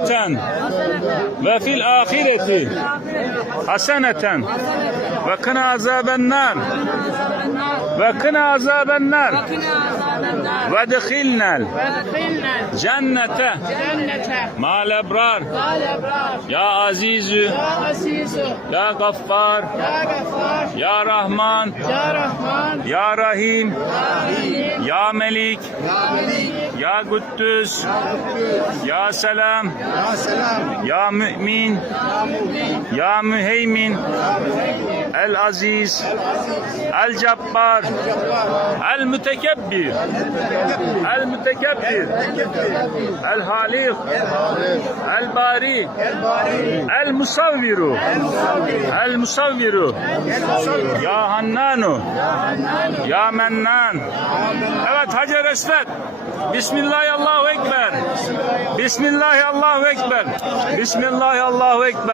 haseneten ve fil ahireti haseneten ve kına azabennar ve kına azabennar ve dehilnel cennete ma'al ebrar ya azizü ya gaffar ya rahman ya rahim ya melik ya kuddüs ya selam ya mümin ya müheymin el aziz el cebbar el mütekebbir el mütekebbir el halik el bari el musavviru el musavviru ya hannanu ya mennan. Evet Hacer Esvet. Bismillah Allahu Ekber. Bismillah Allahu Ekber. Bismillah Allahu Ekber.